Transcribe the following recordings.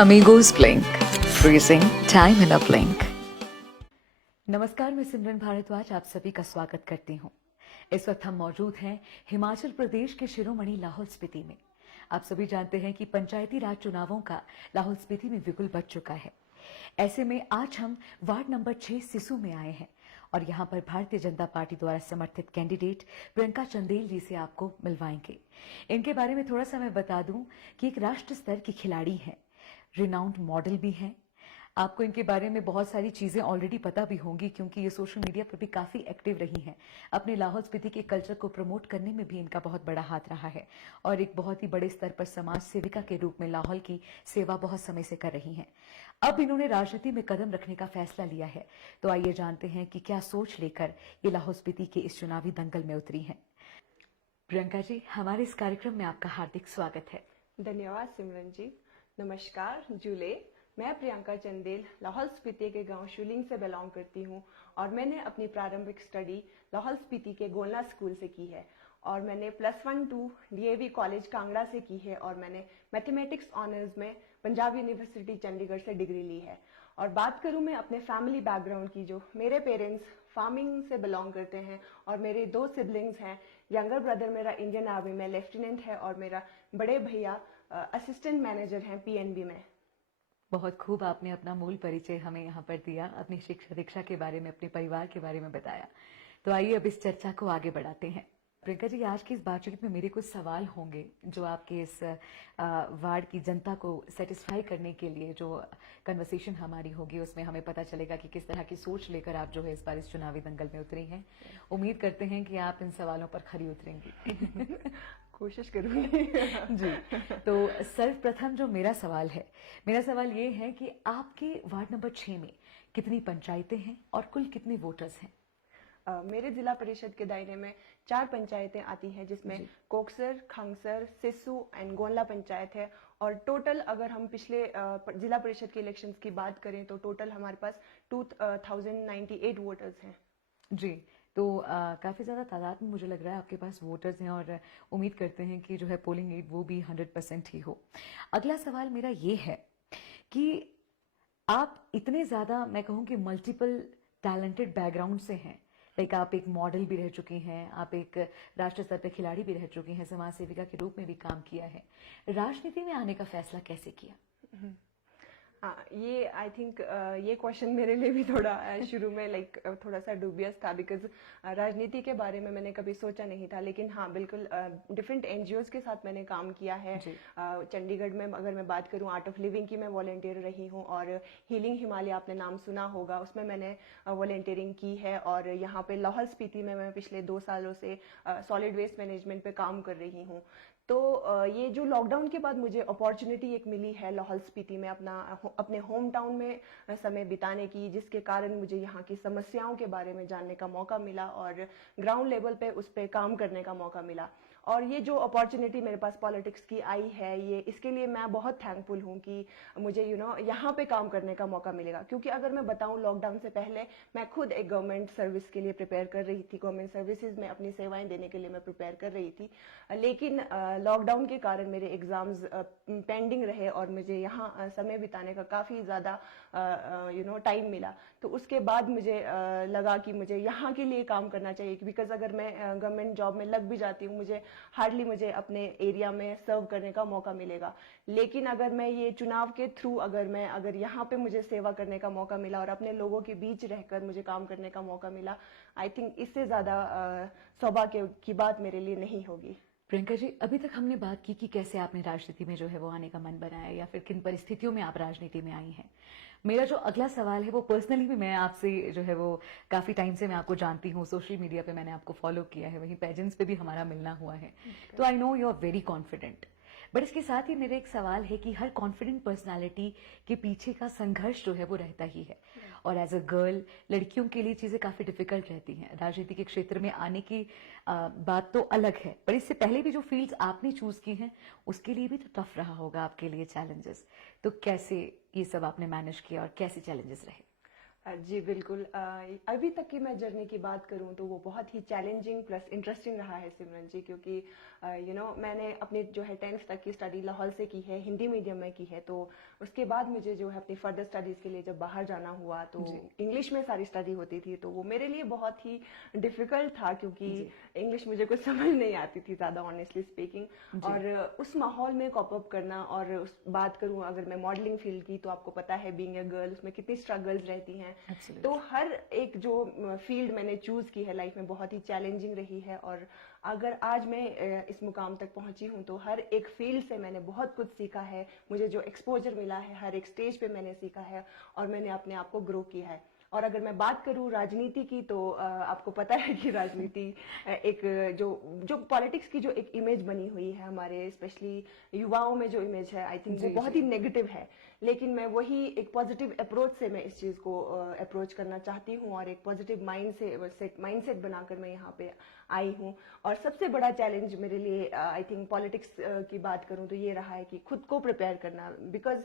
Amigos Blink, freezing time in a blink. नमस्कार, मैं सिमरन भारद्वाज आप सभी का स्वागत करती हूँ। इस वक्त हम मौजूद हैं हिमाचल प्रदेश के शिरोमणि लाहौल स्पीति में। आप सभी जानते हैं कि पंचायती राज चुनावों का लाहौल स्पीति में बिगुल बज चुका है। ऐसे में आज हम वार्ड नंबर 6 सिसु में आए हैं और यहाँ पर भारतीय जनता पार्टी द्वारा समर्थित कैंडिडेट प्रियंका चंदेल जी से आपको मिलवाएंगे। इनके बारे में थोड़ा सा मैं बता दूं कि एक राष्ट्र स्तर की खिलाड़ी हैं, रिनाउंड मॉडल भी हैं। आपको इनके बारे में बहुत सारी चीजें ऑलरेडी पता भी होंगी क्योंकि ये सोशल मीडिया पर भी काफी एक्टिव रही हैं। अपने लाहौल स्पीति के कल्चर को प्रमोट करने में भी इनका बहुत बड़ा हाथ रहा है और एक बहुत ही बड़े स्तर पर समाज सेविका के रूप में लाहौल की सेवा बहुत समय से कर रही हैं। अब इन्होंने राजनीति में कदम रखने का फैसला लिया है, तो आइए जानते हैं कि क्या सोच लेकर ये लाहौल स्पीति के इस चुनावी दंगल में उतरी हैं। प्रियंका जी, हमारे इस कार्यक्रम में आपका हार्दिक स्वागत है। धन्यवाद सिमरन जी। नमस्कार जुले, मैं प्रियंका चंदेल लाहौल स्पीति के गांव शुलिंग से बिलोंग करती हूं और मैंने अपनी प्रारंभिक स्टडी लाहौल स्पीति के गोलना स्कूल से की है और मैंने +1-2 DAV कॉलेज कांगड़ा से की है और मैंने मैथमेटिक्स ऑनर्स में पंजाब यूनिवर्सिटी चंडीगढ़ से डिग्री ली है। और बात करूं मैं अपने फैमिली बैकग्राउंड की, जो मेरे पेरेंट्स फार्मिंग से बिलोंग करते हैं और मेरे 2 सिबलिंग्स हैं। यंगर ब्रदर मेरा इंडियन आर्मी में लेफ्टिनेंट है और मेरा बड़े भैया असिस्टेंट मैनेजर हैं PNB में। बहुत खूब, आपने अपना मूल परिचय हमें यहाँ पर दिया, अपनी शिक्षा दीक्षा के बारे में, अपने परिवार के बारे में बताया। तो आइए अब इस चर्चा को आगे बढ़ाते हैं। प्रियंका जी, आज की इस बातचीत में मेरे कुछ सवाल होंगे जो आपके इस वार्ड की जनता को सेटिस्फाई करने के लिए जो कन्वर्सेशन हमारी होगी उसमें हमें पता चलेगा कि किस तरह की सोच लेकर आप जो है इस बार इस चुनावी दंगल में उतरी हैं। उम्मीद करते हैं कि आप इन सवालों पर खरी उतरेंगी। कोशिश करूंगी। जी, तो सर्वप्रथम जो मेरा सवाल ये है कि आपके वार्ड नंबर 6 में कितनी पंचायतें हैं और कुल कितने वोटर्स हैं? मेरे जिला परिषद के दायरे में 4 पंचायतें आती हैं जिसमें कोकसर, खंगसर, सिसु एंड गोंडला पंचायत है। और टोटल अगर हम पिछले जिला परिषद के इलेक्शंस की बात करें तो टोटल हमारे पास 2098 वोटर्स हैं। जी, तो काफी ज्यादा तादाद में मुझे लग रहा है आपके पास वोटर्स हैं और उम्मीद करते हैं कि जो है पोलिंग रेट वो भी 100% ही हो। अगला सवाल मेरा ये है कि आप इतने ज्यादा, मैं कहूँ कि मल्टीपल टैलेंटेड बैकग्राउंड से हैं। लाइक आप एक मॉडल भी रह चुकी हैं, आप एक राष्ट्रीय स्तर पर खिलाड़ी भी रह चुकी हैं, समाज सेविका के रूप में भी काम किया है। राजनीति में आने का फैसला कैसे किया? हाँ, ये आई थिंक ये क्वेश्चन मेरे लिए भी थोड़ा शुरू में थोड़ा सा डूबियस था, बिकॉज राजनीति के बारे में मैंने कभी सोचा नहीं था। लेकिन हाँ, बिल्कुल डिफरेंट NGOs के साथ मैंने काम किया है। चंडीगढ़ में अगर मैं बात करूँ, आर्ट ऑफ लिविंग की मैं वॉलंटियर रही हूँ और हीलिंग हिमालय आपने नाम सुना होगा, उसमें मैंने वॉलंटियरिंग की है। और यहाँ पे लाहौल स्पीति में मैं पिछले 2 सालों से सॉलिड वेस्ट मैनेजमेंट पे काम कर रही हूँ। तो ये जो लॉकडाउन के बाद मुझे अपॉर्चुनिटी एक मिली है लाहौल स्पीति में अपने होम टाउन में समय बिताने की, जिसके कारण मुझे यहाँ की समस्याओं के बारे में जानने का मौका मिला और ग्राउंड लेवल पे उस पर काम करने का मौका मिला। और ये जो अपॉर्चुनिटी मेरे पास पॉलिटिक्स की आई है, ये इसके लिए मैं बहुत थैंकफुल हूँ कि मुझे यहाँ पे काम करने का मौका मिलेगा। क्योंकि अगर मैं बताऊँ, लॉकडाउन से पहले मैं खुद एक गवर्नमेंट सर्विस के लिए प्रिपेयर कर रही थी, गवर्नमेंट सर्विसेज में अपनी सेवाएं देने के लिए मैं प्रिपेयर कर रही थी। लेकिन लॉकडाउन के कारण मेरे एग्जाम्स पेंडिंग रहे और मुझे यहाँ समय बिताने का काफ़ी ज़्यादा टाइम मिला। तो उसके बाद मुझे लगा कि मुझे यहाँ के लिए काम करना चाहिए, बिकॉज अगर मैं गवर्नमेंट जॉब में लग भी जाती हूँ, मुझे अपने एरिया में सर्व करने का मौका मिलेगा। लेकिन अगर मैं ये चुनाव के थ्रू अगर यहाँ पे मुझे सेवा करने का मौका मिला और अपने लोगों के बीच रहकर मुझे काम करने का मौका मिला, आई थिंक इससे ज़्यादा सौभाग्य की बात मेरे लिए नहीं होगी। प्रियंका जी, अभी तक हमने बात की कि कैसे आपने राजनीति में जो है वो आने का मन बनाया या फिर किन परिस्थितियों में आप राजनीति में आई हैं। मेरा जो अगला सवाल है वो पर्सनली भी मैं आपसे जो है वो काफी टाइम से मैं आपको जानती हूँ, सोशल मीडिया पे मैंने आपको फॉलो किया है, वहीं पेजेंट्स पे भी हमारा मिलना हुआ है। तो I know you are very confident, but इसके साथ ही मेरा एक सवाल है कि हर कॉन्फिडेंट पर्सनालिटी के पीछे का संघर्ष जो है वो रहता ही है। और एज अ गर्ल, लड़कियों के लिए चीजें काफी डिफिकल्ट रहती हैं। राजनीति के क्षेत्र में आने की बात तो अलग है, पर इससे पहले भी जो फील्ड्स आपने चूज की हैं उसके लिए भी तो टफ रहा होगा आपके लिए चैलेंजेस। तो कैसे ये सब आपने मैनेज किया और कैसे चैलेंजेस रहे? जी बिल्कुल। अभी तक की मैं जर्नी की बात करूं तो वो बहुत ही चैलेंजिंग प्लस इंटरेस्टिंग रहा है सिमरन जी, क्योंकि मैंने अपनी जो है 10th तक की स्टडी लाहौर से की है, हिंदी मीडियम में की है। तो उसके बाद मुझे जो है अपनी फर्दर स्टडीज के लिए जब बाहर जाना हुआ तो जी इंग्लिश में सारी स्टडी होती थी, तो वो मेरे लिए बहुत ही डिफिकल्ट था, क्योंकि जी इंग्लिश मुझे कुछ समझ नहीं आती थी ज़्यादा, ऑनेस्टली स्पीकिंग। जी और उस माहौल में कॉप अप करना, और उस बात करूं अगर मैं मॉडलिंग फील्ड की, तो आपको पता है बीइंग अ गर्ल उसमें कितनी स्ट्रगल्स रहती हैं। तो एब्सोल्युटली। हर एक जो फील्ड मैंने चूज की है लाइफ में बहुत ही चैलेंजिंग रही है। और अगर आज मैं इस मुकाम तक पहुंची हूं तो हर एक फील्ड से मैंने बहुत कुछ सीखा है, मुझे जो एक्सपोजर मिला है हर एक स्टेज पे मैंने सीखा है, और मैंने अपने आप को ग्रो किया है। और अगर मैं बात करूं राजनीति की, तो आपको पता है कि राजनीति एक जो जो पॉलिटिक्स की जो एक इमेज बनी हुई है हमारे स्पेशली युवाओं में, जो इमेज है आई थिंक वो जी बहुत जी ही नेगेटिव है। लेकिन मैं वही एक पॉजिटिव अप्रोच से मैं इस चीज को अप्रोच करना चाहती हूँ, और एक पॉजिटिव माइंडसेट बनाकर मैं यहाँ पे आई हूँ। और सबसे बड़ा चैलेंज मेरे लिए आई थिंक पॉलिटिक्स की बात करूँ तो ये रहा है कि खुद को प्रिपेयर करना, बिकॉज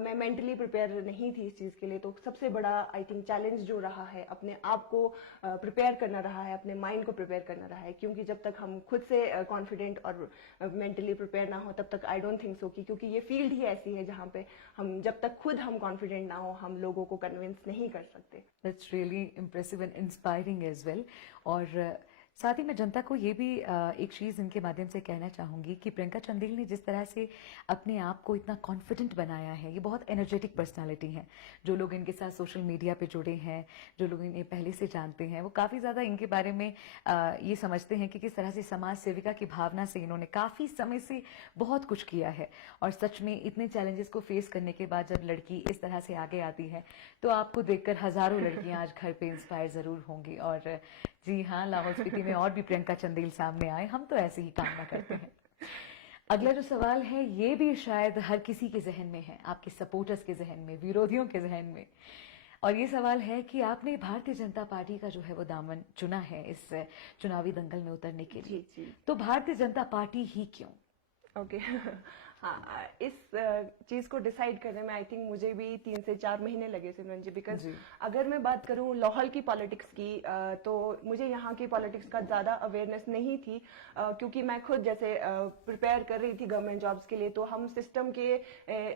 मैं मेंटली प्रिपेयर नहीं थी इस चीज के लिए। तो सबसे बड़ा आई थिंक चैलेंज जो रहा है अपने आप को प्रिपेयर करना रहा है, अपने माइंड को प्रिपेयर करना रहा है, क्योंकि जब तक हम खुद से कॉन्फिडेंट और मेंटली प्रिपेयर ना हो तब तक आई डोंट थिंक सो कि, क्योंकि ये फील्ड ही ऐसी है जहाँ पे हम जब तक खुद हम कॉन्फिडेंट ना हो हम लोगों को कन्विंस नहीं कर सकते। That's really impressive and inspiring as well. और साथ ही मैं जनता को ये भी एक चीज़ इनके माध्यम से कहना चाहूँगी कि प्रियंका चंदेल ने जिस तरह से अपने आप को इतना कॉन्फिडेंट बनाया है, ये बहुत एनर्जेटिक पर्सनालिटी हैं। जो लोग इनके साथ सोशल मीडिया पे जुड़े हैं, जो लोग इन्हें पहले से जानते हैं, वो काफ़ी ज़्यादा इनके बारे में ये समझते हैं कि किस तरह से समाज सेविका की भावना से इन्होंने काफ़ी समय से बहुत कुछ किया है। और सच में इतने चैलेंजेस को फेस करने के बाद जब लड़की इस तरह से आगे आती है तो आपको देखकर हज़ारों लड़कियां आज घर पे इंस्पायर ज़रूर होंगी। और जी हाँ, लाहौल स्पीति में और भी प्रियंका चंदेल सामने आए, हम तो ऐसे ही कामना करते हैं। अगला जो सवाल है ये भी शायद हर किसी के जहन में है, आपके सपोर्टर्स के जहन में, विरोधियों के जहन में। और ये सवाल है कि आपने भारतीय जनता पार्टी का जो है वो दामन चुना है इस चुनावी दंगल में उतरने के लिए, जी जी। तो भारतीय जनता पार्टी ही क्यों? ओके। हाँ, इस चीज को डिसाइड करने में आई थिंक मुझे भी 3 से 4 महीने लगे सिमरन जी, बिकॉज जी अगर मैं बात करूँ लाहौल की पॉलिटिक्स की, तो मुझे यहाँ की पॉलिटिक्स का ज्यादा अवेयरनेस नहीं थी, क्योंकि मैं खुद जैसे प्रिपेयर कर रही थी गवर्नमेंट जॉब्स के लिए, तो हम सिस्टम के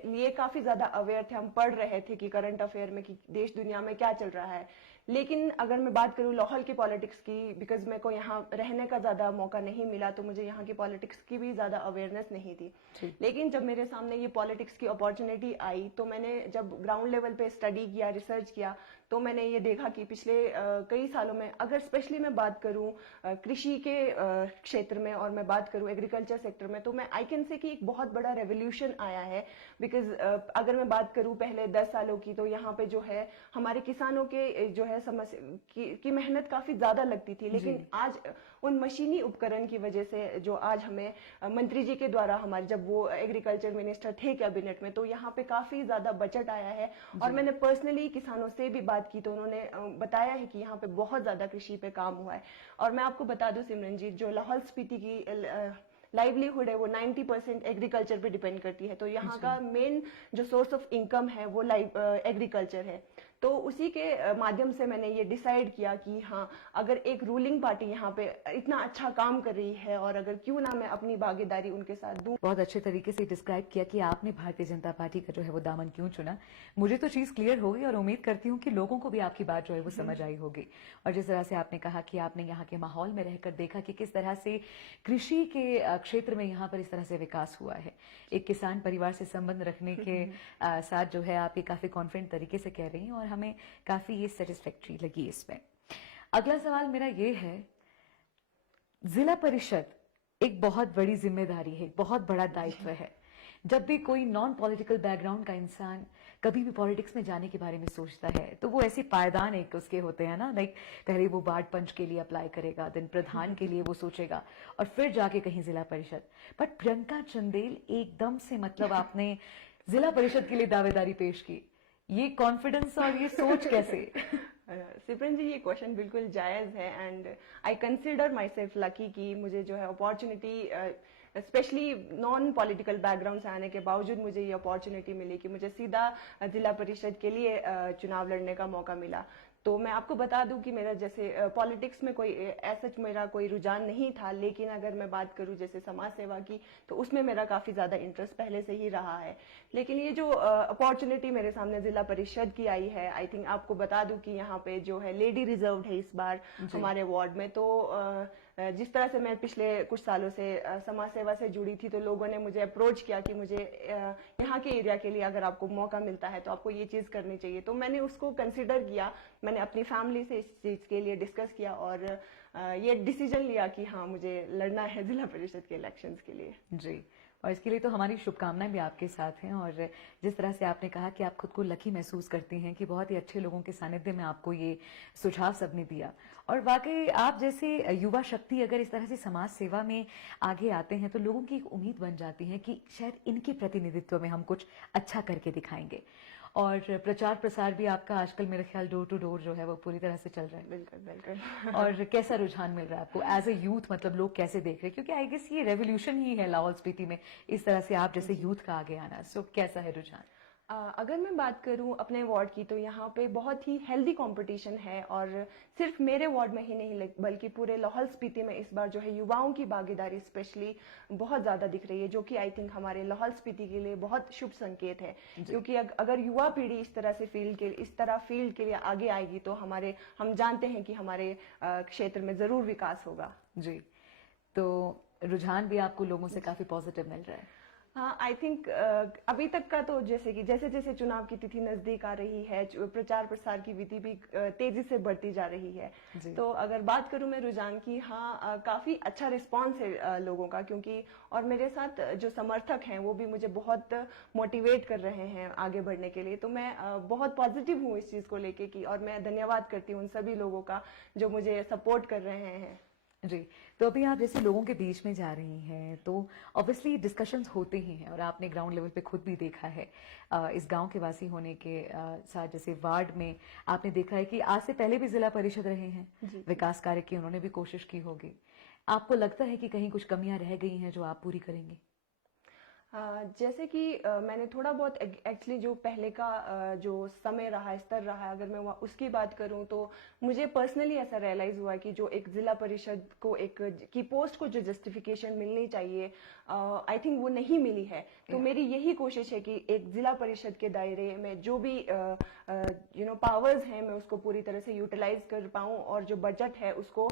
लिए काफी ज्यादा अवेयर थे, हम पढ़ रहे थे कि करंट अफेयर में कि देश दुनिया में क्या चल रहा है। लेकिन अगर मैं बात करूं लाहौल की पॉलिटिक्स की, बिकॉज मेरे को यहाँ रहने का ज्यादा मौका नहीं मिला, तो मुझे यहाँ की पॉलिटिक्स की भी ज्यादा अवेयरनेस नहीं थी। जी लेकिन जब मेरे सामने ये पॉलिटिक्स की अपॉर्चुनिटी आई, तो मैंने जब ग्राउंड लेवल पे स्टडी किया, रिसर्च किया, तो मैंने ये देखा कि पिछले कई सालों में, अगर स्पेशली मैं बात करूं कृषि के क्षेत्र में, और मैं बात करूं एग्रीकल्चर सेक्टर में, तो मैं आई कैन से कि एक बहुत बड़ा रेवोल्यूशन आया है। बिकॉज अगर मैं बात करूं पहले 10 सालों की, तो यहाँ पे जो है हमारे किसानों के जो है समस्या की मेहनत काफी ज्यादा लगती थी। लेकिन जी आज उन मशीनी उपकरण की वजह से जो आज हमें मंत्री जी के द्वारा, हमारे जब वो एग्रीकल्चर मिनिस्टर थे कैबिनेट में, तो यहाँ पे काफी ज्यादा बजट आया है। और जी मैंने पर्सनली किसानों से भी बात की, तो उन्होंने बताया है कि यहाँ पे बहुत ज्यादा कृषि पे काम हुआ है। और मैं आपको बता दूं सिमरन जी, जो लाहौल स्पीति की लाइवलीहुड है वो 90% एग्रीकल्चर पे डिपेंड करती है। तो यहाँ जी का मेन जो सोर्स ऑफ इनकम है वो एग्रीकल्चर है। तो उसी के माध्यम से मैंने ये डिसाइड किया कि हाँ, अगर एक रूलिंग पार्टी यहाँ पे इतना अच्छा काम कर रही है, और अगर क्यों ना मैं अपनी भागीदारी उनके साथ दूं। बहुत अच्छे तरीके से डिस्क्राइब किया कि आपने भारतीय जनता पार्टी का जो है वो दामन क्यों चुना। मुझे तो चीज क्लियर हो गई और उम्मीद करती हूँ कि लोगों को भी आपकी बात जो है वो समझ आई होगी। और जिस तरह से आपने कहा कि आपने यहाँ के माहौल में रहकर देखा कि किस तरह से कृषि के क्षेत्र में यहाँ पर इस तरह से विकास हुआ है, एक किसान परिवार से संबंध रखने के साथ जो है आप ये काफी कॉन्फिडेंट तरीके से कह रही हैं, और हमें काफी ये सेटिस्फैक्ट्री लगी इसमें। अगला सवाल मेरा ये है, जिला परिषद एक बहुत बड़ी जिम्मेदारी है, एक बहुत बड़ा दायित्व है। जब भी कोई नॉन पॉलिटिकल बैकग्राउंड का इंसान कभी भी पॉलिटिक्स में जाने के बारे में सोचता है तो वो ऐसे पायदान एक उसके होते हैं ना, लाइक पहले वो वार्ड पंच के लिए अप्लाई करेगा, देन प्रधान के लिए वो सोचेगा, और फिर जाके कहीं जिला परिषद। बट प्रियंका चंदेल एकदम से, मतलब आपने जिला परिषद के लिए दावेदारी पेश की, ये कॉन्फिडेंस और ये सोच कैसे? सिमरन जी, ये क्वेश्चन बिल्कुल जायज है, and I consider my self lucky कि मुझे जो है opportunity specially non political background से आने के बावजूद मुझे ये अपॉर्चुनिटी मिली कि मुझे सीधा जिला परिषद के लिए चुनाव लड़ने का मौका मिला। तो मैं आपको बता दूं कि मेरा जैसे पॉलिटिक्स में कोई ऐसा मेरा कोई रुझान नहीं था, लेकिन अगर मैं बात करूं जैसे समाज सेवा की, तो उसमें मेरा काफी ज्यादा इंटरेस्ट पहले से ही रहा है। लेकिन ये जो अपॉर्चुनिटी मेरे सामने जिला परिषद की आई है, आई थिंक आपको बता दूं कि यहाँ पे जो है लेडी रिजर्व्ड है इस बार हमारे वार्ड में। तो जिस तरह से मैं पिछले कुछ सालों से समाज सेवा से जुड़ी थी, तो लोगों ने मुझे अप्रोच किया कि मुझे यहाँ के एरिया के लिए अगर आपको मौका मिलता है तो आपको ये चीज करनी चाहिए। तो मैंने उसको कंसिडर किया, मैंने अपनी फैमिली से इस चीज के लिए डिस्कस किया और ये डिसीजन लिया कि हाँ मुझे लड़ना है जिला परिषद के इलेक्शंस के लिए। जी, और इसके लिए तो हमारी शुभकामनाएं भी आपके साथ हैं। और जिस तरह से आपने कहा कि आप खुद को लकी महसूस करती हैं कि बहुत ही अच्छे लोगों के सानिध्य में आपको ये सुझाव सबने दिया, और वाकई आप जैसे युवा शक्ति अगर इस तरह से समाज सेवा में आगे आते हैं तो लोगों की एक उम्मीद बन जाती है कि शायद इनके प्रतिनिधित्व में हम कुछ अच्छा करके दिखाएंगे। और प्रचार प्रसार भी आपका आजकल मेरे ख्याल डोर टू डोर जो है वो पूरी तरह से चल रहा है। बिल्कुल बिल्कुल। और कैसा रुझान मिल रहा है आपको एज ए यूथ, मतलब लोग कैसे देख रहे हैं? क्योंकि आई गेस ये रेवोल्यूशन ही है लाहौल स्पीति में इस तरह से आप जैसे यूथ का आगे आना। सो कैसा है रुझान? अगर मैं बात करूं अपने वार्ड की, तो यहाँ पे बहुत ही हेल्दी कंपटीशन है, और सिर्फ मेरे वार्ड में ही नहीं बल्कि पूरे लाहौल स्पीति में इस बार जो है युवाओं की भागीदारी स्पेशली बहुत ज्यादा दिख रही है, जो कि आई थिंक हमारे लाहौल स्पीति के लिए बहुत शुभ संकेत है। क्योंकि अगर युवा पीढ़ी इस तरह फील्ड के लिए आगे आएगी तो हम जानते हैं कि हमारे क्षेत्र में जरूर विकास होगा। जी, तो रुझान भी आपको लोगों से काफी पॉजिटिव मिल रहा है? हाँ, आई थिंक अभी तक का तो जैसे जैसे चुनाव की तिथि नजदीक आ रही है, प्रचार प्रसार की विधि भी तेजी से बढ़ती जा रही है। तो अगर बात करूं मैं रुझान की, हाँ काफी अच्छा रिस्पांस है लोगों का, क्योंकि और मेरे साथ जो समर्थक हैं वो भी मुझे बहुत मोटिवेट कर रहे हैं आगे बढ़ने के लिए। तो मैं बहुत पॉजिटिव हूँ इस चीज को लेके की, और मैं धन्यवाद करती हूँ उन सभी लोगों का जो मुझे सपोर्ट कर रहे हैं। जी, तो अभी आप जैसे लोगों के बीच में जा रही हैं तो ऑब्वियसली डिस्कशंस होते ही हैं, और आपने ग्राउंड लेवल पे खुद भी देखा है इस गांव के वासी होने के साथ, जैसे वार्ड में आपने देखा है कि आज से पहले भी जिला परिषद रहे हैं, विकास कार्य की उन्होंने भी कोशिश की होगी। आपको लगता है कि कहीं कुछ कमियां रह गई हैं जो आप पूरी करेंगे? जैसे कि मैंने थोड़ा बहुत एक्चुअली जो पहले का जो समय रहा, स्तर रहा, अगर मैं उसकी बात करूं तो मुझे पर्सनली ऐसा रियलाइज हुआ कि जो एक जिला परिषद को की पोस्ट को जो जस्टिफिकेशन मिलनी चाहिए, आई थिंक वो नहीं मिली है। तो मेरी यही कोशिश है कि एक जिला परिषद के दायरे में जो भी पावर्स हैं मैं उसको पूरी तरह से यूटिलाइज कर पाऊं, और जो बजट है उसको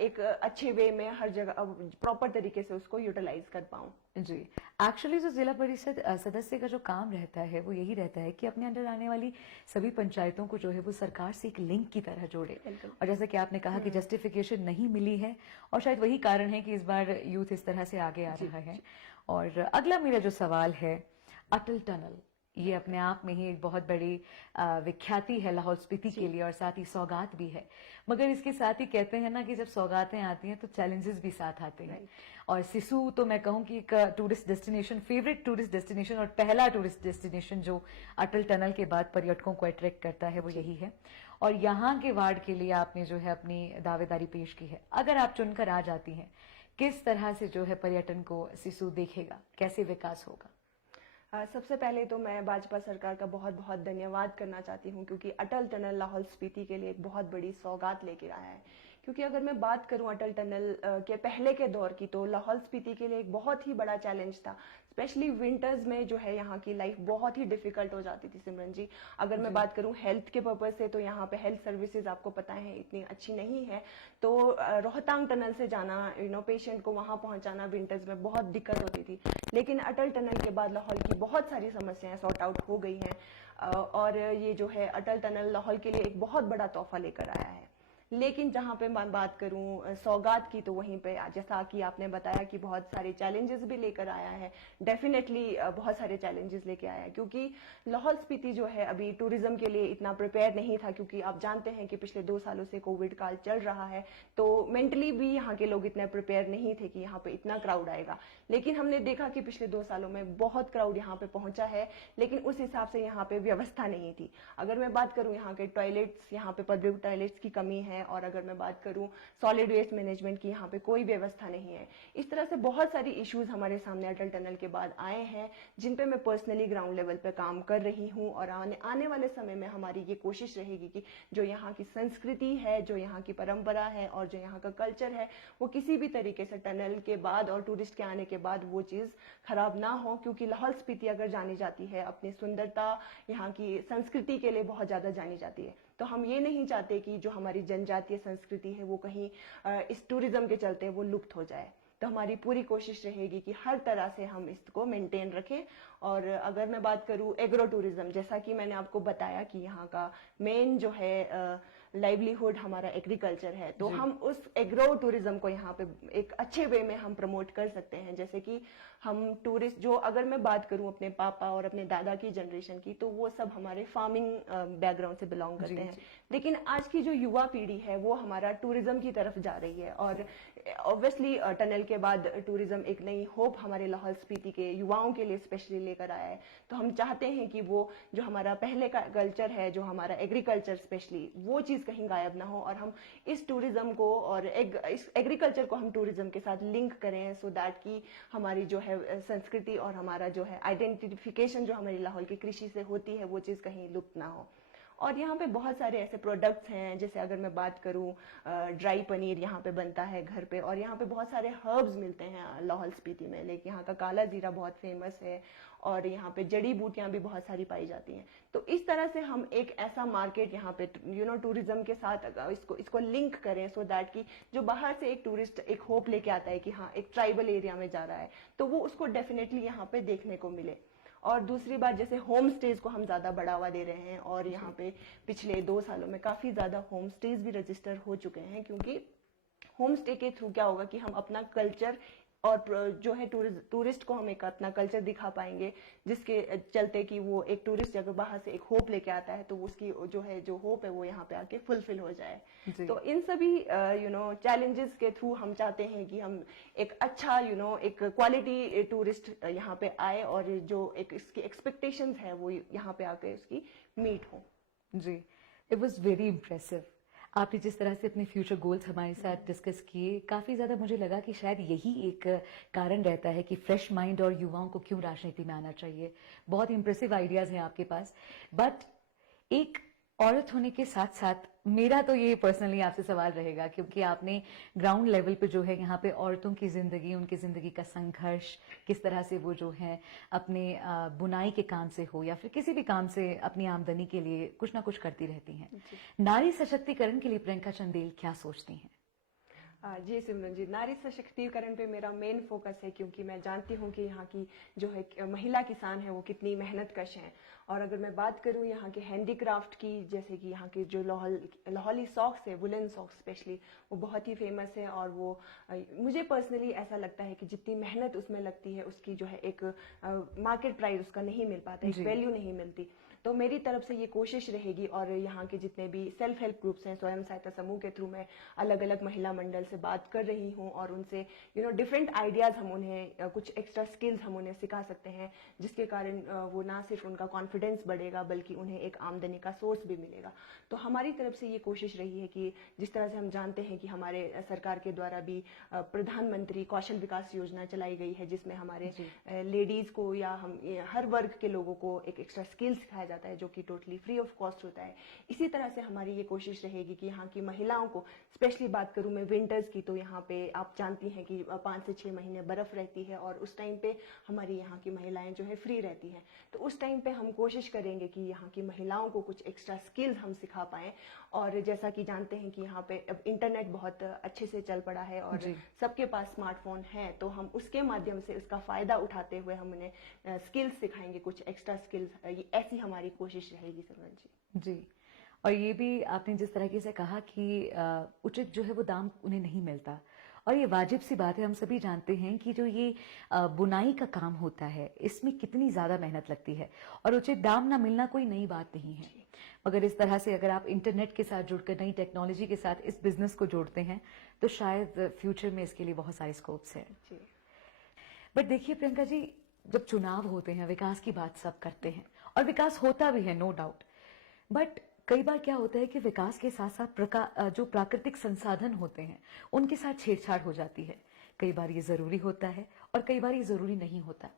एक अच्छे वे में हर जगह प्रॉपर तरीके से उसको यूटिलाइज कर पाऊं। जी, एक्चुअली जो जिला परिषद सदस्य का जो काम रहता है वो यही रहता है कि अपने अंडर आने वाली सभी पंचायतों को जो है वो सरकार से एक लिंक की तरह जोड़े। और जैसे कि आपने कहा कि जस्टिफिकेशन नहीं मिली है, और शायद वही कारण है कि इस बार यूथ इस तरह से आगे आ रहा है। और अगला मेरा जो सवाल है, अटल टनल, ये अपने आप में ही एक बहुत बड़ी विख्याति है लाहौल स्पीति के लिए, और साथ ही सौगात भी है। मगर इसके साथ ही कहते हैं ना कि जब सौगातें आती हैं तो चैलेंजेस भी साथ आते हैं। और सिसु तो मैं कहूँ कि एक tourist destination, favourite tourist destination और पहला टूरिस्ट डेस्टिनेशन जो अटल टनल के बाद पर्यटकों को अट्रैक्ट करता है वो यही है। और यहाँ के वार्ड के लिए आपने जो है अपनी दावेदारी पेश की है। अगर आप चुनकर आ जाती हैं, किस तरह से जो है पर्यटन को सिसु देखेगा, कैसे विकास होगा? सबसे पहले तो मैं भाजपा सरकार का बहुत बहुत धन्यवाद करना चाहती हूँ, क्योंकि अटल टनल लाहौल स्पीति के लिए एक बहुत बड़ी सौगात लेके आया है। क्योंकि अगर मैं बात करूं अटल टनल के पहले के दौर की, तो लाहौल स्पीति के लिए एक बहुत ही बड़ा चैलेंज था। स्पेशली विंटर्स में जो है यहाँ की लाइफ बहुत ही डिफिकल्ट हो जाती थी सिमरन जी। अगर मैं बात करूं हेल्थ के पर्पज से, तो यहाँ पे हेल्थ सर्विसेज आपको पता है इतनी अच्छी नहीं है। तो रोहतांग टनल से जाना, पेशेंट को वहां पहुंचाना विंटर्स में बहुत दिक्कत होती थी। लेकिन अटल टनल के बाद लाहौल की बहुत सारी समस्याएं सॉर्ट आउट हो गई हैं, और ये जो है अटल टनल लाहौल के लिए एक बहुत बड़ा तोहफा लेकर आया है। लेकिन जहां पे मैं बात करूं सौगात की, तो वहीं पे जैसा कि आपने बताया कि बहुत सारे चैलेंजेस भी लेकर आया है। डेफिनेटली बहुत सारे चैलेंजेस लेके आया है, क्योंकि लाहौल स्पीति जो है अभी टूरिज्म के लिए इतना प्रिपेयर नहीं था। क्योंकि आप जानते हैं कि पिछले 2 सालों से कोविड काल चल रहा है, तो मेंटली भी यहाँ के लोग इतने प्रिपेयर नहीं थे कि यहाँ पे इतना क्राउड आएगा। लेकिन हमने देखा कि पिछले 2 सालों में बहुत क्राउड यहाँ पे पहुंचा है, लेकिन उस हिसाब से यहाँ पे व्यवस्था नहीं थी। अगर मैं बात करूं यहाँ के टॉयलेट्स, यहाँ पे पब्लिक टॉयलेट्स की कमी है, है, और अगर मैं बात करूं सॉलिड वेस्ट मैनेजमेंट की, यहाँ पे कोई व्यवस्था नहीं है। इस तरह से बहुत सारी इश्यूज हमारे सामने अटल टनल के बाद आए हैं, जिन पे मैं पर्सनली ग्राउंड लेवल पे काम कर रही हूँ। और आने वाले समय में हमारी ये कोशिश रहेगी कि जो यहाँ की संस्कृति है, जो यहाँ की परंपरा है और जो यहाँ का कल्चर है, वो किसी भी तरीके से टनल के बाद और टूरिस्ट के आने के बाद वो चीज़ खराब ना हो। क्योंकि लाहौल स्पीति अगर जानी जाती है अपनी सुंदरता, यहाँ की संस्कृति के लिए बहुत ज़्यादा जानी जाती है, तो हम ये नहीं चाहते कि जो हमारी जनजातीय संस्कृति है वो कहीं इस टूरिज्म के चलते वो लुप्त हो जाए। तो हमारी पूरी कोशिश रहेगी कि हर तरह से हम इसको मेंटेन रखें। और अगर मैं बात करूं एग्रो टूरिज्म, जैसा कि मैंने आपको बताया कि यहाँ का मेन जो है लाइवलीहुड हमारा एग्रीकल्चर है, तो हम उस एग्रो टूरिज्म को यहाँ पे एक अच्छे वे में हम प्रमोट कर सकते हैं। जैसे कि हम टूरिस्ट जो, अगर मैं बात करूं अपने पापा और अपने दादा की जनरेशन की, तो वो सब हमारे फार्मिंग बैकग्राउंड से बिलोंग करते हैं। लेकिन आज की जो युवा पीढ़ी है वो हमारा टूरिज्म की तरफ जा रही है। और ऑब्वियसली टनल के बाद टूरिज्म एक नई होप हमारे लाहौल स्पीति के युवाओं के लिए स्पेशली लेकर आया है। तो हम चाहते हैं कि वो जो हमारा पहले का कल्चर है, जो हमारा एग्रीकल्चर स्पेशली, वो चीज़ कहीं गायब ना हो, और हम इस टूरिज्म को और इस एग्रीकल्चर को हम टूरिज्म के साथ लिंक करें, सो दैट कि हमारी जो है संस्कृति और हमारा जो है आइडेंटिफिकेशन जो हमारी लाहौल की कृषि से होती है वो चीज़ कहीं लुप्त ना हो। और यहाँ पे बहुत सारे ऐसे प्रोडक्ट्स हैं, जैसे अगर मैं बात करूँ ड्राई पनीर यहाँ पे बनता है घर पे, और यहाँ पे बहुत सारे हर्ब्स मिलते हैं लाहौल स्पीति में। लेकिन यहाँ का काला जीरा बहुत फेमस है, और यहाँ पे जड़ी बूटियाँ भी बहुत सारी पाई जाती हैं। तो इस तरह से हम एक ऐसा मार्केट यहाँ पे टूरिज्म के साथ इसको लिंक करें, सो दैट कि जो बाहर से एक टूरिस्ट एक होप लेके आता है कि हाँ एक ट्राइबल एरिया में जा रहा है, तो वो उसको डेफिनेटली यहाँ पे देखने को मिले। और दूसरी बात, जैसे होम स्टेज को हम ज़्यादा बढ़ावा दे रहे हैं, और यहाँ पे पिछले 2 सालों में काफ़ी ज़्यादा होम स्टेज भी रजिस्टर हो चुके हैं। क्योंकि होम स्टे के थ्रू क्या होगा कि हम अपना कल्चर और जो है टूरिस्ट को हम एक अपना कल्चर दिखा पाएंगे, जिसके चलते कि वो एक टूरिस्ट अगर बाहर से एक होप लेके आता है, तो उसकी जो होप है वो यहाँ पे आके फुलफिल हो जाए। तो इन सभी चैलेंजेस के थ्रू हम चाहते हैं कि हम एक अच्छा एक क्वालिटी टूरिस्ट यहाँ पे आए, और जो एक इसकी एक्सपेक्टेशंस है वो यहाँ पे आके उसकी मीट हो। जी, इट वॉज वेरी इम्प्रेसिव। आपने जिस तरह से अपने फ्यूचर गोल्स हमारे साथ डिस्कस किए, काफ़ी ज़्यादा मुझे लगा कि शायद यही एक कारण रहता है कि फ्रेश माइंड और युवाओं को क्यों राजनीति में आना चाहिए। बहुत इंप्रेसिव आइडियाज़ हैं आपके पास। बट एक औरत होने के साथ साथ मेरा तो ये पर्सनली आपसे सवाल रहेगा, क्योंकि आपने ग्राउंड लेवल पे जो है यहाँ पे औरतों की ज़िंदगी, उनकी ज़िंदगी का संघर्ष, किस तरह से वो जो है अपने बुनाई के काम से हो या फिर किसी भी काम से अपनी आमदनी के लिए कुछ ना कुछ करती रहती हैं। नारी सशक्तिकरण के लिए प्रियंका चंदेल क्या सोचती हैं? जी सिमरन जी, नारी सशक्तिकरण पे मेरा मेन फोकस है, क्योंकि मैं जानती हूँ कि यहाँ की जो है महिला किसान है वो कितनी मेहनत कश हैं। और अगर मैं बात करूँ यहाँ के हैंडीक्राफ्ट की, जैसे कि यहाँ के जो लाहौली सॉक्स है, वुलन सॉक्स स्पेशली, वो बहुत ही फेमस है। और वो मुझे पर्सनली ऐसा लगता है कि जितनी मेहनत उसमें लगती है उसकी जो है एक मार्केट प्राइस उसका नहीं मिल पाता, एक वैल्यू नहीं मिलती। तो मेरी तरफ से ये कोशिश रहेगी, और यहाँ के जितने भी सेल्फ हेल्प ग्रुप्स हैं, स्वयं सहायता समूह के थ्रू मैं अलग अलग महिला मंडल से बात कर रही हूँ, और उनसे डिफरेंट आइडियाज़ हम उन्हें कुछ एक्स्ट्रा स्किल्स हम उन्हें सिखा सकते हैं, जिसके कारण वो ना सिर्फ उनका कॉन्फिडेंस बढ़ेगा बल्कि उन्हें एक आमदनी का सोर्स भी मिलेगा। तो हमारी तरफ से ये कोशिश रही है कि जिस तरह से हम जानते हैं कि हमारे सरकार के द्वारा भी प्रधानमंत्री कौशल विकास योजना चलाई गई है, जिसमें हमारे लेडीज़ को या हम हर वर्ग के लोगों को एक एक्स्ट्रा स्किल सिखाया जाता है, जो कि टोटली फ्री ऑफ कॉस्ट होता है। इसी तरह से हमारी ये कोशिश रहेगी कि यहाँ की महिलाओं को, स्पेशली बात करूँ मैं विंटर्स की, तो यहाँ पे आप जानती हैं कि 5 से 6 महीने बर्फ रहती है, और उस टाइम पे हमारी यहाँ की महिलाएं जो है फ्री रहती हैं। तो उस टाइम पे हम कोशिश करेंगे कि यहाँ की महिलाओं को कुछ एक्स्ट्रा स्किल्स हम सिखा पाएं। और जैसा कि जानते हैं कि यहाँ पे अब इंटरनेट बहुत अच्छे से चल पड़ा है, और सबके पास स्मार्टफोन है, तो हम उसके माध्यम से उसका फायदा उठाते हुए हम उन्हें स्किल्स सिखाएंगे, कुछ एक्स्ट्रा स्किल्स। ऐसी हमारी कोशिश रहेगी सिमरन जी। जी, और ये भी आपने जिस तरीके से कहा कि उचित जो है वो दाम उन्हें नहीं मिलता, और ये वाजिब सी बात है। हम सभी जानते हैं कि जो ये बुनाई का काम होता है, इसमें कितनी ज़्यादा मेहनत लगती है, और उचित दाम ना मिलना कोई नई बात नहीं है। मगर इस तरह से अगर आप इंटरनेट के साथ जुड़कर, नई टेक्नोलॉजी के साथ इस बिजनेस को जोड़ते हैं, तो शायद फ्यूचर में इसके लिए बहुत सारे स्कोप्स हैं। बट देखिए प्रियंका जी, जब चुनाव होते हैं, विकास की बात सब करते हैं, और विकास होता भी है, नो डाउट। बट कई बार क्या होता है कि विकास के साथ साथ जो प्राकृतिक संसाधन होते हैं उनके साथ छेड़छाड़ हो जाती है। कई बार ये जरूरी होता है और कई बार ये जरूरी नहीं होता।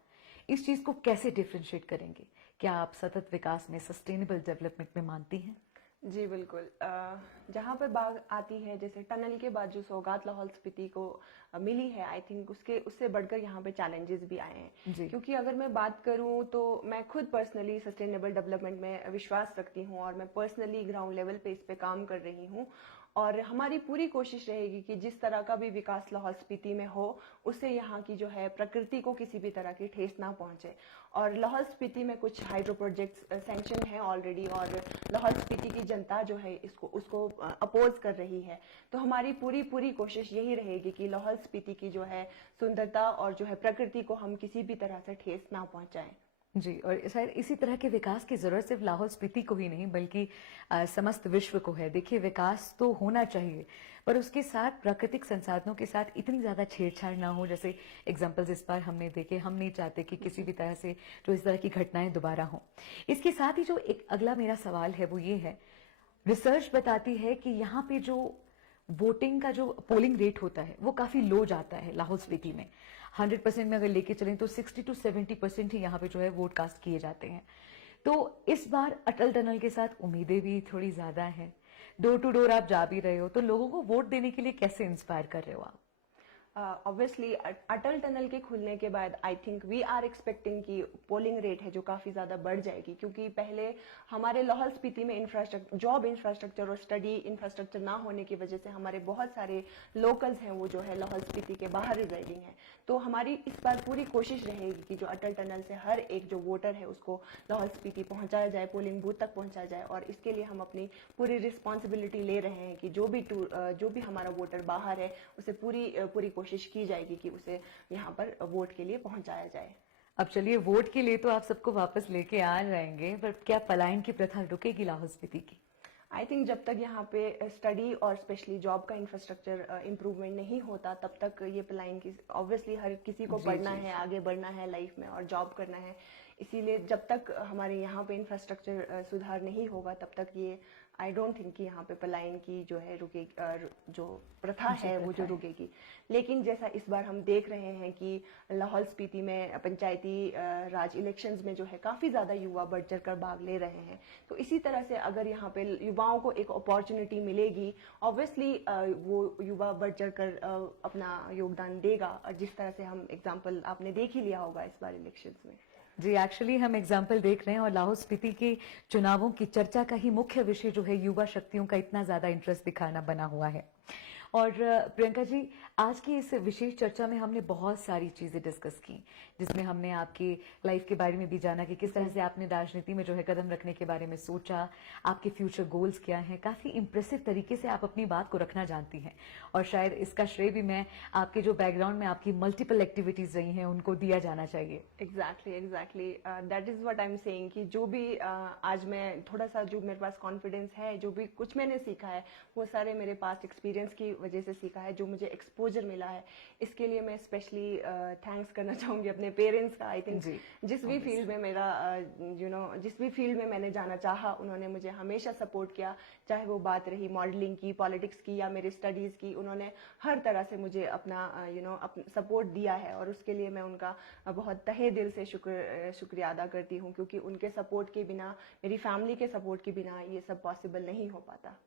इस चीज को कैसे डिफरेंशिएट करेंगे? क्या आप सतत विकास में, सस्टेनेबल डेवलपमेंट में मानती हैं? जी बिल्कुल। जहाँ पे बात आती है, जैसे टनल के बाद जो सौगात लाहौल स्पीति को मिली है, आई थिंक उससे बढ़कर यहाँ पे चैलेंजेस भी आए हैं। जी। क्योंकि अगर मैं बात करूँ तो मैं खुद पर्सनली सस्टेनेबल डेवलपमेंट में विश्वास रखती हूँ और मैं पर्सनली ग्राउंड लेवल पे इस पे काम कर रही हूँ। और हमारी पूरी कोशिश रहेगी कि जिस तरह का भी विकास लाहौल स्पीति में हो, उससे यहाँ की जो है प्रकृति को किसी भी तरह की ठेस ना पहुंचे। और लाहौल स्पीति में कुछ हाइड्रो प्रोजेक्ट्स सैंक्शन है ऑलरेडी, और लाहौल स्पीति की जनता जो है उसको अपोज कर रही है। तो हमारी पूरी कोशिश यही रहेगी कि लाहौल स्पीति की जो है सुंदरता और जो है प्रकृति को हम किसी भी तरह से ठेस ना पहुंचाएं। जी, और शायद इसी तरह के विकास की जरूरत सिर्फ लाहौल स्पीति को ही नहीं बल्कि समस्त विश्व को है। देखिए, विकास तो होना चाहिए पर उसके साथ प्राकृतिक संसाधनों के साथ इतनी ज्यादा छेड़छाड़ ना हो। जैसे एग्जांपल्स इस बार हमने देखे, हम नहीं चाहते कि किसी भी तरह से जो इस तरह की घटनाएं दोबारा हो। इसके साथ ही जो एक अगला मेरा सवाल है वो ये है, रिसर्च बताती है कि यहाँ पे जो वोटिंग का जो पोलिंग रेट होता है वो काफी लो जाता है लाहौल स्पीति में। 100% में अगर लेके चलें तो 60 to 70% ही यहाँ पे जो है वोट कास्ट किए जाते हैं। तो इस बार अटल टनल के साथ उम्मीदें भी थोड़ी ज्यादा हैं। डोर टू डोर आप जा भी रहे हो, तो लोगों को वोट देने के लिए कैसे इंस्पायर कर रहे हो आप? ऑब्वियसली अटल टनल के खुलने के बाद I think we are expecting कि पोलिंग रेट है जो काफी ज्यादा बढ़ जाएगी। क्योंकि पहले हमारे लाहौल स्पीति में इंफ्रास्ट्रक्चर, जॉब इंफ्रास्ट्रक्चर और स्टडी इंफ्रास्ट्रक्चर ना होने की वजह से हमारे बहुत सारे लोकल्स हैं वो जो है लाहौल स्पीति के बाहर रिजाइडिंग है। तो हमारी इस बार पूरी कोशिश रहेगी कि जो अटल टनल से हर एक जो वोटर है उसको लाहौल स्पीति पहुंचाया जाए, पोलिंग बूथ तक पहुंचाया जाए। और इसके लिए हम अपनी पूरी रिस्पॉन्सिबिलिटी ले रहे हैं कि जो भी हमारा वोटर बाहर है उसे पूरी कोशिश की जाएगी कि उसे यहाँ पर वोट के लिए पहुंचाया जाए। अब चलिए, वोट के लिए तो आप सबको वापस लेके आ जाएंगे, पर क्या पलायन की प्रथा रुकेगी लाहौल स्पीति की? आई थिंक जब तक यहाँ पे स्टडी और स्पेशली जॉब का इंफ्रास्ट्रक्चर इम्प्रूवमेंट नहीं होता तब तक ये पलायन की, ऑब्वियसली हर किसी को पढ़ना है, आगे बढ़ना है लाइफ में और जॉब करना है। इसीलिए जब तक हमारे यहाँ पे इंफ्रास्ट्रक्चर सुधार नहीं होगा तब तक ये आई डोंट थिंक कि यहाँ पे पलायन की जो है रुकेगी, जो प्रथा है वो जो रुकेगी। लेकिन जैसा इस बार हम देख रहे हैं कि लाहौल स्पीति में पंचायती राज इलेक्शंस में जो है काफी ज्यादा युवा बढ़ चढ़ कर भाग ले रहे हैं। तो इसी तरह से अगर यहाँ पे युवाओं को एक अपॉर्चुनिटी मिलेगी, ऑब्वियसली वो युवा बढ़ चढ़ कर अपना योगदान देगा। और जिस तरह से हम एग्जाम्पल आपने देख ही लिया होगा इस बार इलेक्शंस में। जी, एक्चुअली हम एग्जाम्पल देख रहे हैं और लाहौल स्पीति के चुनावों की चर्चा का ही मुख्य विषय जो है युवा शक्तियों का इतना ज्यादा इंटरेस्ट दिखाना बना हुआ है। और प्रियंका जी, आज की इस विशेष चर्चा में हमने बहुत सारी चीजें डिस्कस की, जिसमें हमने आपकी लाइफ के बारे में भी जाना कि किस तरह से आपने राजनीति में जो है कदम रखने के बारे में सोचा, आपके फ्यूचर गोल्स क्या हैं। काफी इंप्रेसिव तरीके से आप अपनी बात को रखना जानती हैं और शायद इसका श्रेय भी मैं आपके जो बैकग्राउंड में आपकी मल्टीपल एक्टिविटीज रही हैं उनको दिया जाना चाहिए। Exactly that is what I am saying कि जो भी आज मैं थोड़ा सा जो मेरे पास कॉन्फिडेंस है, जो भी कुछ मैंने सीखा है वो सारे मेरे पास्ट एक्सपीरियंस की वजह से सीखा है, जो मुझे एक्सपोजर मिला है। इसके लिए मैं स्पेशली थैंक्स करना चाहूंगी अपने पेरेंट्स का। आई थिंक जिस भी फील्ड में मेरा जिस भी फील्ड में मैंने जाना चाहा उन्होंने मुझे हमेशा सपोर्ट किया, चाहे वो बात रही मॉडलिंग की, पॉलिटिक्स की या मेरे स्टडीज की। उन्होंने हर तरह से मुझे अपना सपोर्ट दिया है और उसके लिए मैं उनका बहुत तहे दिल से शुक्रिया अदा करती हूँ। क्योंकि उनके सपोर्ट के बिना, मेरी फैमिली के सपोर्ट के बिना ये सब पॉसिबल नहीं हो पाता।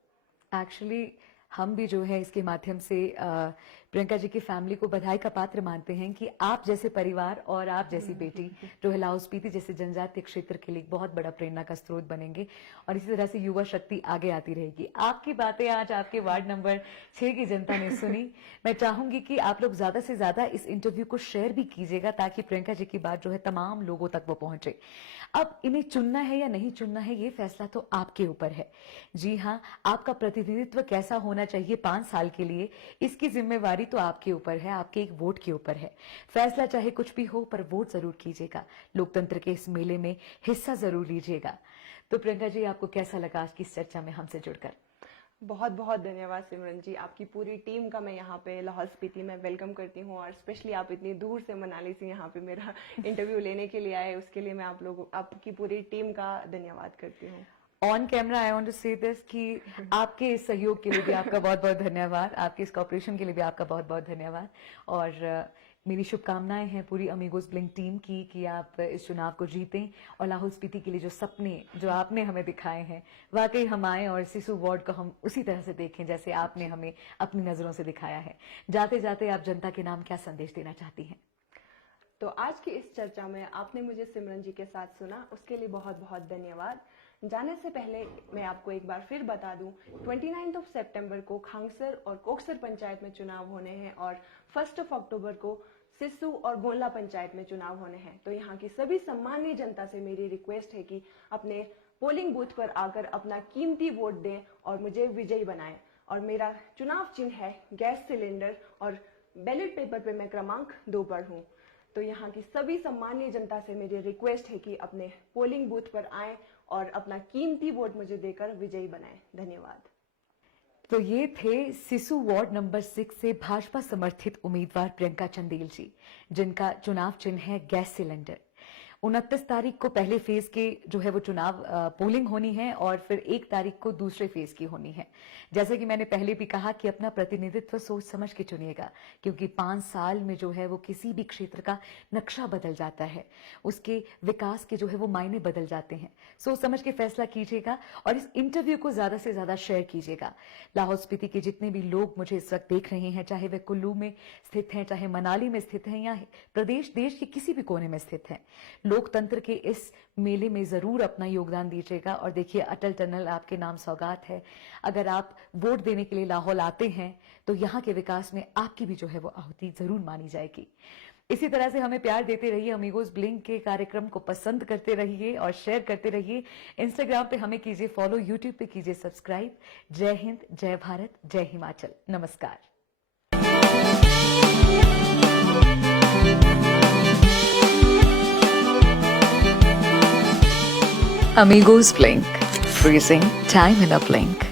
एक्चुअली हम भी जो है इसके माध्यम से प्रियंका जी की फैमिली को बधाई का पात्र मानते हैं कि आप जैसे परिवार और आप जैसी बेटी जो है लाहौल स्पीति जैसे जनजातीय क्षेत्र के लिए बहुत बड़ा प्रेरणा का स्रोत बनेंगे और इसी तरह से युवा शक्ति आगे आती रहेगी। आपकी बातें आज आपके वार्ड नंबर 6 की जनता ने सुनी। मैं चाहूंगी कि आप लोग ज्यादा से ज्यादा इस इंटरव्यू को शेयर भी कीजिएगा ताकि प्रियंका जी की बात जो है तमाम लोगों तक वो पहुंचे। अब इन्हें चुनना है या नहीं चुनना है ये फैसला तो आपके ऊपर है। जी हाँ, आपका प्रतिनिधित्व कैसा होना चाहिए 5 साल के लिए, इसकी जिम्मेवारी तो आपके ऊपर है, आपके एक वोट के ऊपर है। फैसला चाहे कुछ भी हो पर वोट जरूर कीजिएगा, लोकतंत्र के इस मेले में हिस्सा जरूर लीजिएगा। तो प्रियंका जी, आपको कैसा लगा आज की इस चर्चा में हमसे जुड़कर? बहुत बहुत धन्यवाद सिमरन जी, आपकी पूरी टीम का मैं यहाँ पे लाहौल स्पीति में वेलकम करती हूँ। और स्पेशली आप इतनी दूर से मनाली से यहाँ पे मेरा इंटरव्यू लेने के लिए आए, उसके लिए मैं आपकी पूरी टीम का धन्यवाद करती हूँ। On camera I want to say this कि आपके इस सहयोग के लिए भी आपका बहुत बहुत धन्यवाद, आपके इस कॉपरेशन के लिए भी आपका बहुत बहुत धन्यवाद। और मेरी शुभकामनाएं हैं पूरी अमीगोस ब्लिंक टीम की कि आप इस चुनाव को जीतें और लाहौल स्पीति के लिए जो सपने जो आपने हमें दिखाए हैं वाकई हम आए और सिसु वार्ड को हम उसी तरह से देखें जैसे आपने हमें अपनी नजरों से दिखाया है। जाते जाते आप जनता के नाम क्या संदेश देना चाहती हैं? तो आज की इस चर्चा में आपने मुझे सिमरन जी के साथ सुना, उसके लिए बहुत बहुत धन्यवाद। जाने से पहले मैं आपको एक बार फिर बता दूं, 29 सितंबर को खांगसर और कोकसर पंचायत में चुनाव होने हैं और 1 अक्टूबर को सिस्सू और गोंडला पंचायत में चुनाव होने हैं। तो यहाँ की सभी सम्मानीय जनता से मेरी रिक्वेस्ट है कि अपने पोलिंग बूथ पर आकर अपना कीमती वोट दें और मुझे विजयी बनाएं। और मेरा चुनाव चिन्ह है गैस सिलेंडर और बैलेट पेपर पे मैं क्रमांक 2 पर हूँ। तो यहाँ की सभी सम्मानीय जनता से मेरी रिक्वेस्ट है कि अपने पोलिंग बूथ पर आएं और अपना कीमती वोट मुझे देकर विजयी बनाएं। धन्यवाद। तो ये थे सिसु वार्ड नंबर 6 से भाजपा समर्थित उम्मीदवार प्रियंका चंदेल जी, जिनका चुनाव चिन्ह है गैस सिलेंडर। 29 तारीख को पहले फेज के जो है वो चुनाव पोलिंग होनी है और फिर 1 तारीख को दूसरे फेज की होनी है। जैसे कि मैंने पहले भी कहा कि अपना प्रतिनिधित्व सोच समझ के चुनिएगा, क्योंकि 5 साल में जो है वो किसी भी क्षेत्र का नक्शा बदल जाता है, उसके विकास के जो है वो मायने बदल जाते हैं। सोच समझ के फैसला कीजिएगा और इस इंटरव्यू को ज्यादा से ज्यादा शेयर कीजिएगा। लाहौल स्पीति के जितने भी लोग मुझे इस वक्त देख रहे हैं, चाहे वे कुल्लू में स्थित हैं, चाहे मनाली में स्थित हैं या प्रदेश देश के किसी भी कोने में स्थित हैं, लोकतंत्र के इस मेले में जरूर अपना योगदान दीजिएगा। और देखिए, अटल टनल आपके नाम सौगात है। अगर आप वोट देने के लिए लाहौल आते हैं तो यहाँ के विकास में आपकी भी जो है वो आहुति जरूर मानी जाएगी। इसी तरह से हमें प्यार देते रहिए, अमीगोस ब्लिंक के कार्यक्रम को पसंद करते रहिए और शेयर करते रहिए। इंस्टाग्राम पे हमें कीजिए फॉलो, यूट्यूब पे कीजिए सब्सक्राइब। जय हिंद, जय भारत, जय हिमाचल। नमस्कार। Amigos Blink, freezing time in a blink.